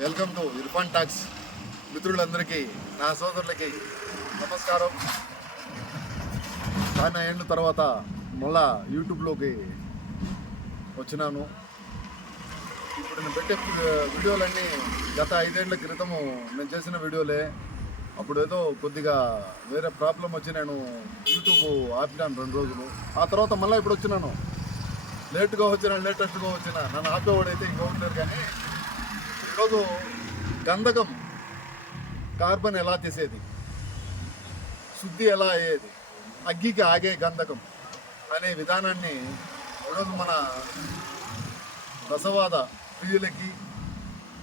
Welcome to Irfan talks. మిత్రులందరికీ, నా సోదరులకి నమస్కారం. చాలా ఏళ్ళ తర్వాత మళ్ళా యూట్యూబ్లోకి వచ్చినాను. ఇప్పుడు నేను పెట్టే వీడియోలన్నీ గత 5 ఏళ్ల క్రితము నేను చేసిన వీడియోలే. అప్పుడు ఏదో కొద్దిగా వేరే ప్రాబ్లం వచ్చి నేను యూట్యూబ్ ఆపినాను 2 రోజులు. ఆ తర్వాత మళ్ళీ ఇప్పుడు వచ్చినాను. లేటెస్ట్గా వచ్చిన నన్ను ఆపేవాడైతే ఇంకొకటి. కానీ ఈరోజు గంధకం కార్బన్ ఎలా తీసేది, శుద్ధి ఎలా అయ్యేది, అగ్గికి ఆగే గంధకం అనే విధానాన్ని ఈరోజు మన రసవాద ప్రియులకి,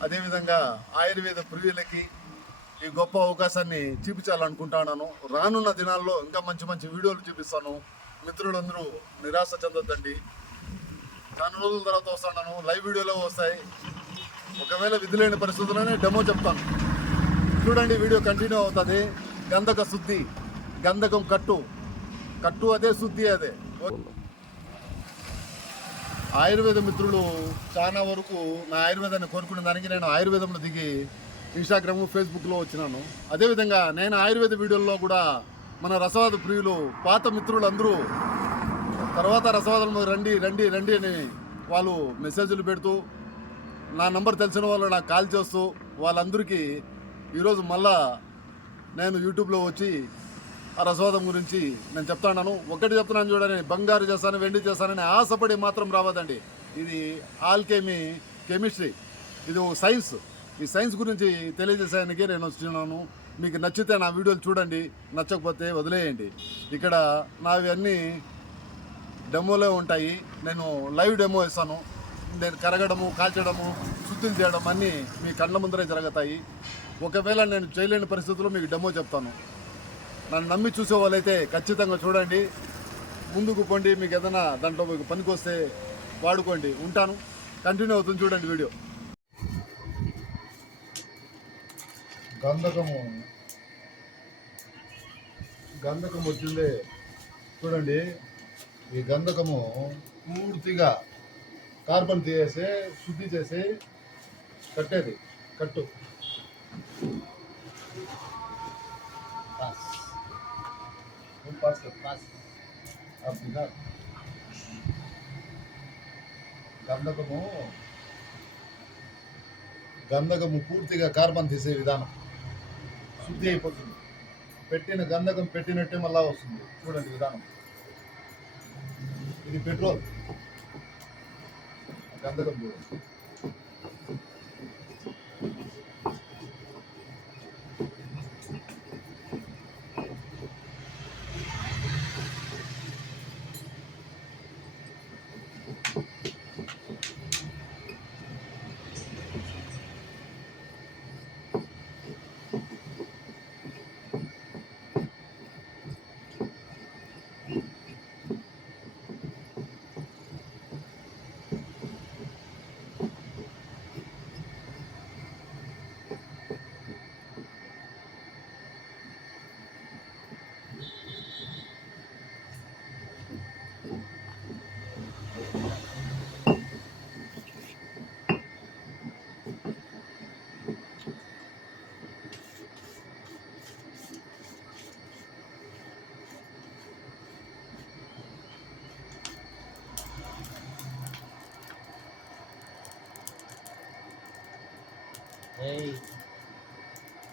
అదేవిధంగా ఆయుర్వేద ప్రియులకి ఈ గొప్ప అవకాశాన్ని చూపించాలనుకుంటున్నాను. రానున్న దినాల్లో ఇంకా మంచి మంచి వీడియోలు చూపిస్తాను. మిత్రులందరూ నిరాశ చెందొద్దండి. చాలా రోజుల తర్వాత వస్తున్నాను, లైవ్ వీడియోలో వస్తాయి. ఒకవేళ విధి లేని పరిస్థితుల్లోనే డెమో చెప్తాను. చూడండి, వీడియో కంటిన్యూ అవుతుంది. గంధక శుద్ధి, గంధకం కట్టు అదే, శుద్ధి అదే. ఆయుర్వేద మిత్రులు చాలా వరకు నా ఆయుర్వేదాన్ని కోరుకునే దానికి నేను ఆయుర్వేదంలో దిగి ఇన్స్టాగ్రామ్, ఫేస్బుక్లో వచ్చినాను. అదేవిధంగా నేను ఆయుర్వేద వీడియోల్లో కూడా మన రసవాద ప్రియులు, పాత మిత్రులు అందరూ తర్వాత రసవాదంలో రండి రండి రండి అని వాళ్ళు మెసేజ్లు పెడుతూ, నా నంబర్ తెలిసిన వాళ్ళు నాకు కాల్ చేస్తూ, వాళ్ళందరికీ ఈరోజు మళ్ళా నేను యూట్యూబ్లో వచ్చి ఆ రసవాదం గురించి నేను చెప్తాను. ఒకటి చెప్తున్నాను చూడండి, బంగారు చేస్తాను, వెండి చేస్తానని ఆశపడి మాత్రం రావద్దండి. ఇది కెమిస్ట్రీ, ఇది ఒక సైన్స్. ఈ సైన్స్ గురించి తెలియజేసానికి నేను వచ్చినాను. మీకు నచ్చితే నా వీడియోలు చూడండి, నచ్చకపోతే వదిలేయండి. ఇక్కడ నావి అన్నీ డెమోలే ఉంటాయి. నేను లైవ్ డెమో ఇస్తాను. నేను కరగడము, కాల్చడము, శుద్ధులు చేయడం అన్నీ మీ కళ్ళ ముందరే జరుగుతాయి. ఒకవేళ నేను చేయలేని పరిస్థితుల్లో మీకు డెమో చెప్తాను. నన్ను నమ్మి చూసే వాళ్ళైతే ఖచ్చితంగా చూడండి, ముందుకు పోండి. మీకు ఏదైనా దాంట్లో మీకు పనికి వస్తే వాడుకోండి. ఉంటాను, కంటిన్యూ అవుతుంది. చూడండి వీడియో. గంధకం వచ్చిందే చూడండి. ఈ గంధకము పూర్తిగా కార్బన్ తీసేసి శుద్ధి చేసి కట్టేది. కట్టు గంధకము పూర్తిగా కార్బన్ తీసే విధానం. శుద్ధి అయిపోతుంది. పెట్టిన గంధకం పెట్టినట్టే మళ్ళా వస్తుంది. చూడండి విధానం. ఇది పెట్రోల్, గంధకం చూడండి.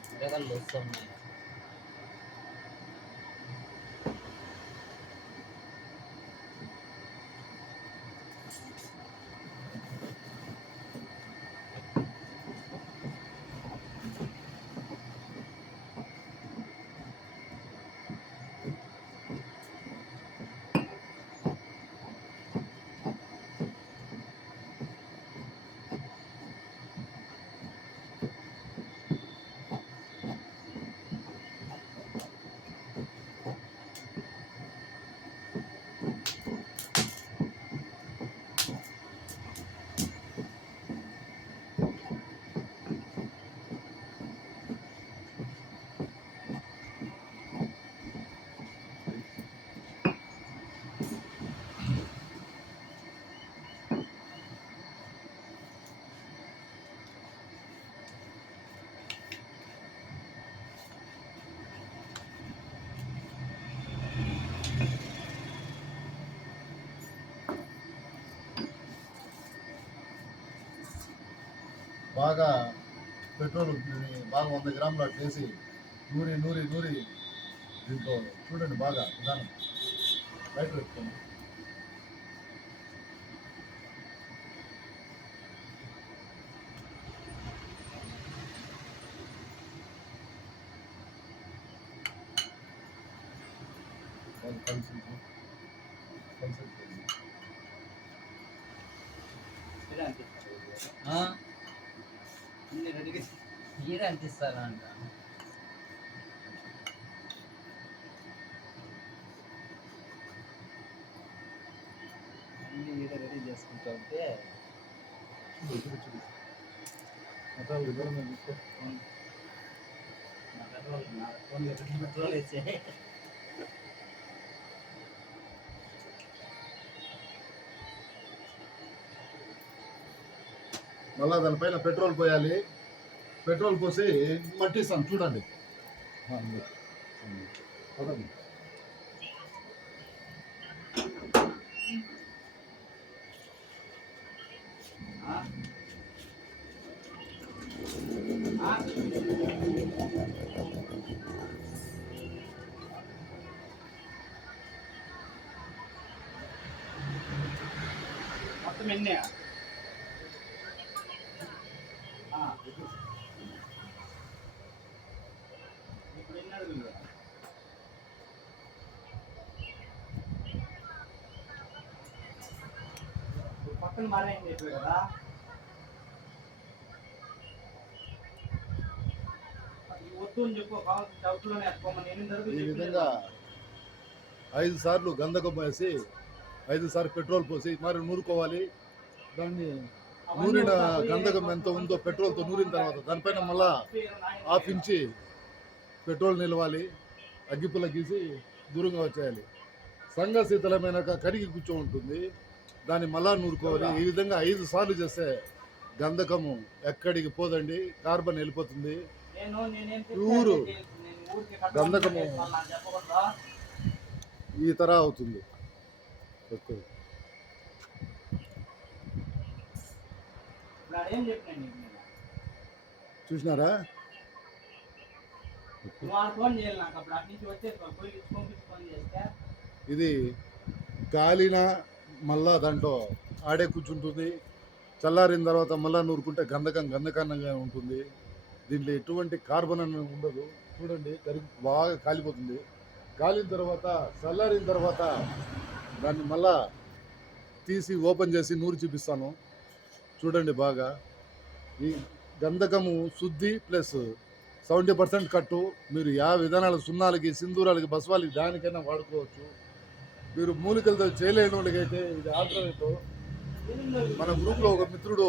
పిల్లగాళ్ళు వస్తూ ఉన్నాయి. బాగా పెట్రోల్ బాగా 100 గ్రాములు అట్లా వేసి నూరి దీంట్లో చూడండి బాగా విధానం బయట పెట్టుకోండి. కలిసి మీరే అంటిస్తారా అంట. అన్ని ఈడ రెడీ చేసుకుంటా ఉంటే పెట్రోల్ వేసే మళ్ళా దానిపైన పెట్రోల్ పోయాలి. పెట్రోల్ పోసి మట్టిస్తాం చూడండి. పదండి. మొత్తం ఎన్ని ఇప్పుడు ఎన్ని అడుగులు పక్కన మారేయండి చెప్పారు కదా. వద్దు అని చెప్పు, కావాల్సిన చౌకలోనే వేసుకోమని ఈ విధంగా 5 సార్లు గంధకం వేసి 5 సార్లు పెట్రోల్ పోసి మరి నూరుకోవాలి. దాన్ని నూరిన గంధకం ఎంత ఉందో పెట్రోల్తో నూరిన తర్వాత దానిపైన మళ్ళా హాఫ్ ఇంచి పెట్రోల్ నిలవాలి. అగ్గిపుల్ల గీసి దూరంగా వచ్చేయాలి. సంఘశీతలమైన కరిగి కూర్చో ఉంటుంది. దాన్ని మళ్ళా నూరుకోవాలి. ఈ విధంగా 5 సార్లు చేస్తే గంధకము ఎక్కడికి పోదండి, కార్బన్ వెళ్ళిపోతుంది. ఊరు గంధకము ఈ తర అవుతుంది. చూసినారా? ఇది కాలిన మళ్ళా దాంట్లో ఆడే కూర్చుంటుంది. చల్లారిన తర్వాత మళ్ళా నూరుకుంటే గంధకంగా ఉంటుంది. దీంట్లో ఎటువంటి కార్బన్ అనేది ఉండదు. చూడండి బాగా కాలిపోతుంది. కాలిన తర్వాత చల్లారిన తర్వాత దాన్ని మళ్ళా తీసి ఓపెన్ చేసి నూరి చూపిస్తాను. చూడండి బాగా. ఈ గంధకము శుద్ధి ప్లస్ 70% కట్టు. మీరు విధానాలు సున్నాలకి, సింధూరాలకి, బస్వాలకి దానికైనా వాడుకోవచ్చు. మీరు మూలికలతో చేయలేని వాళ్ళకైతే ఇది ఆల్టర్నేటివ్. మన గ్రూప్లో ఒక మిత్రుడు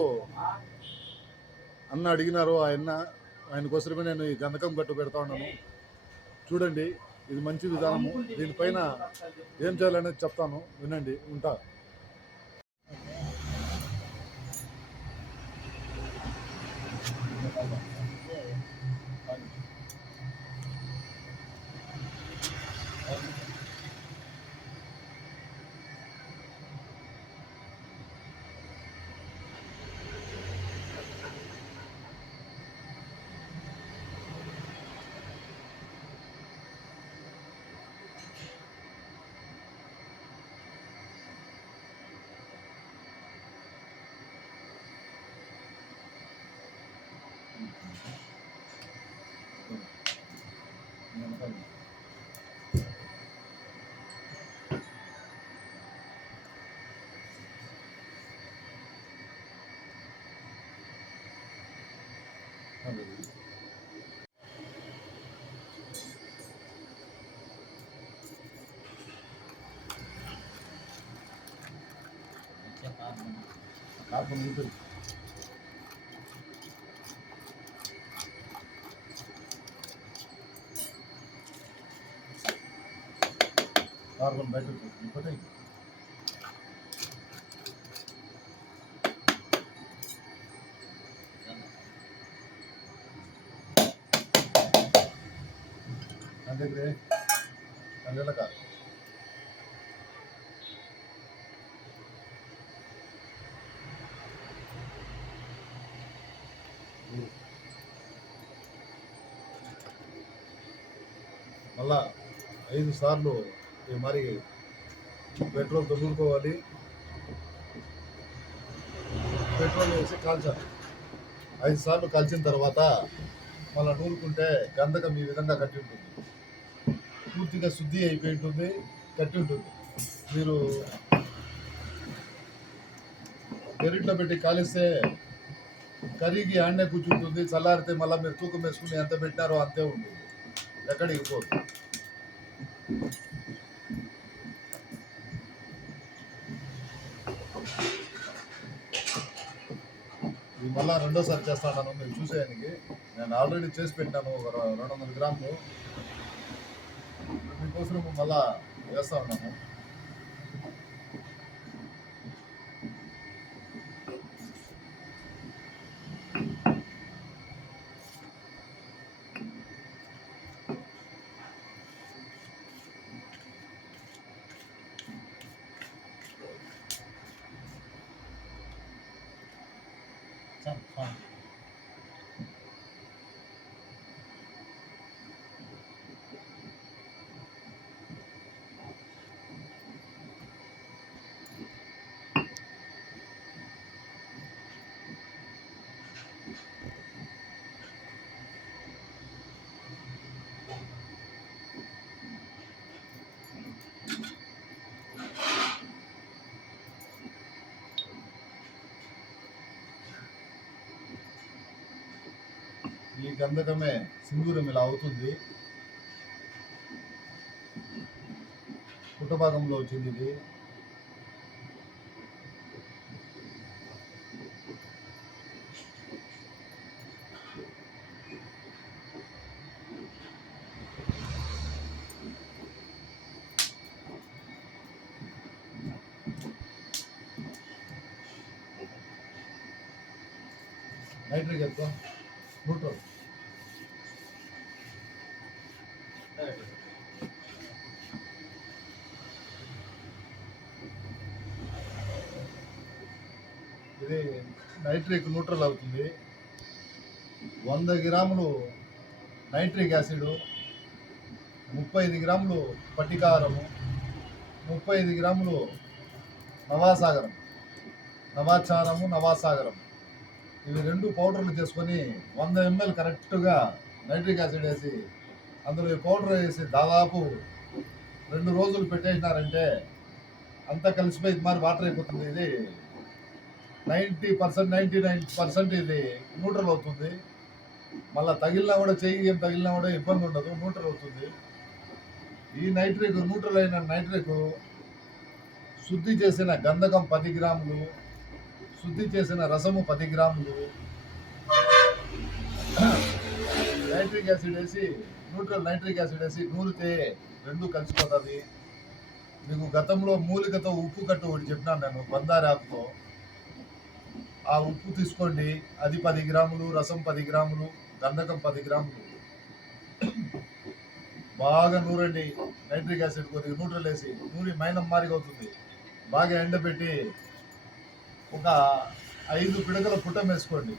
అన్న అడిగినారు. ఆయన కోసమే నేను ఈ గంధకం కట్టు పెడతా ఉన్నాను. చూడండి, ఇది మంచి విధానము. దీనిపైన ఏం చేయాలనేది చెప్తాను, వినండి. ఉంటా. కార్బన్ ఉంటుంది. కార్బన్ బయట ఇంకోటి దగ్గరే కళ్ళక మళ్ళా 5 సార్లు ఈ మరి పెట్రోల్ తగులుకోవాలి. పెట్రోల్ వేసి కాల్చాలి. 5 సార్లు కాల్చిన తర్వాత మళ్ళీ నూరుకుంటే గంధకం ఈ విధంగా కట్టి ఉంటుంది. పూర్తిగా శుద్ధి అయిపోయి ఉంటుంది, కట్టి ఉంటుంది. మీరు గరిట్లో పెట్టి కాలిస్తే కరిగి ఆడనే కూర్చుంటుంది. చల్లారితే మళ్ళీ మీరు తూకం వేసుకుని ఎంత పెట్టినారో అంతే ఉంటుంది, ఎక్కడికి పోదు. ఇది మళ్ళీ రెండోసారి చేస్తాను మీరు చూసేదానికి. నేను ఆల్రెడీ చేసి పెట్టాను ఒక 200 గ్రాములు. మీకోసం మళ్ళా వేస్తా ఉన్నాను. ఈ గంధకమే సింధూరం ఇలా అవుతుంది. పుట్టభాగంలో వచ్చింది ఇది. నైట్రిక్ ఎక్కువ న్యూట్రల్. ఇది నైట్రిక్ న్యూట్రల్ అవుతుంది. 100 గ్రాములు నైట్రిక్ యాసిడ్, 35 గ్రాములు పటికారము, 35 గ్రాములు నవాసాగరం, నవాసాగరం ఇవి 2 పౌడర్లు చేసుకొని 100 ml కరెక్ట్గా నైట్రిక్ యాసిడ్ వేసి అందులో ఈ పౌడర్ వేసి దాదాపు 2 రోజులు పెట్టేసినారంటే అంతా కలిసిపోయి ఇది మరి వాటర్ అయిపోతుంది. ఇది 90%, 99% ఇది న్యూట్రల్ అవుతుంది. మళ్ళీ తగిలినా కూడా చెయ్యి ఏం తగిలినా కూడా ఇబ్బంది ఉండదు, న్యూట్రల్ అవుతుంది. ఈ నైట్రిక్ న్యూట్రల్ అయిన నైట్రిక్ శుద్ధి చేసిన గంధకం 10 గ్రాములు, శుద్ధి చేసిన రసము 10 గ్రాములు, నైట్రిక్ యాసిడ్ వేసి న్యూట్రల్ నైట్రిక్ యాసిడ్ వేసి నూరితే 2 కలిసిపోతుంది. మీకు గతంలో మూలికతో ఉప్పు కట్టు ఒకటి చెప్పినాను నేను, బందారి ఆకుతో. ఆ ఉప్పు తీసుకోండి, అది 10 గ్రాములు, రసం 10 గ్రాములు, గంధకం 10 గ్రాములు. బాగా నూరండి. నైట్రిక్ యాసిడ్ కొద్దిగా న్యూట్రల్ వేసి నూరి మైనం మారిగా అవుతుంది. బాగా ఎండబెట్టి ఒక 5 పిడకల పుట్టం వేసుకోండి.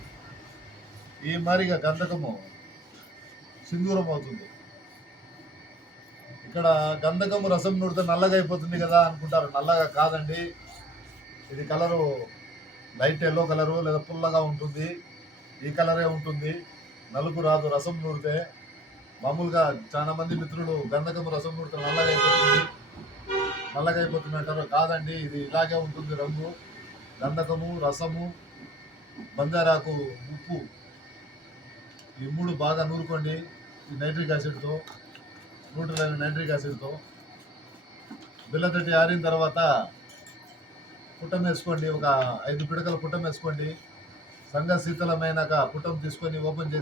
ఈ మారిగా గంధకము సింధూరం అవుతుంది. ఇక్కడ గంధకము రసం నూడితే నల్లగా అయిపోతుంది కదా అనుకుంటారు. నల్లగా కాదండి, ఇది కలరు లైట్ ఎల్లో కలరు లేదా పుల్లగా ఉంటుంది. ఈ కలరే ఉంటుంది, నలుపు రాదు. రసం నూడితే మామూలుగా చాలా మంది మిత్రులు గంధకము రసం నూడితే నల్లగా అయిపోతుంది అంటారు. కాదండి, ఇది ఇలాగే ఉంటుంది రంగు. గంధకము, రసము, బంగారాకు, ఉప్పు ఈ 3 బాగా నూరుకోండి. ఈ నైట్రిక్ యాసిడ్తో, న్యూట్రల్ అయిన నైట్రిక్ యాసిడ్తో. బిల్లతట్టి ఆరిన తర్వాత పుట్టం వేసుకోండి. ఒక 5 పిడకల పుట్టం వేసుకోండి. సంగ శీతలమైనాక పుట్టం తీసుకొని ఓపెన్ చేసి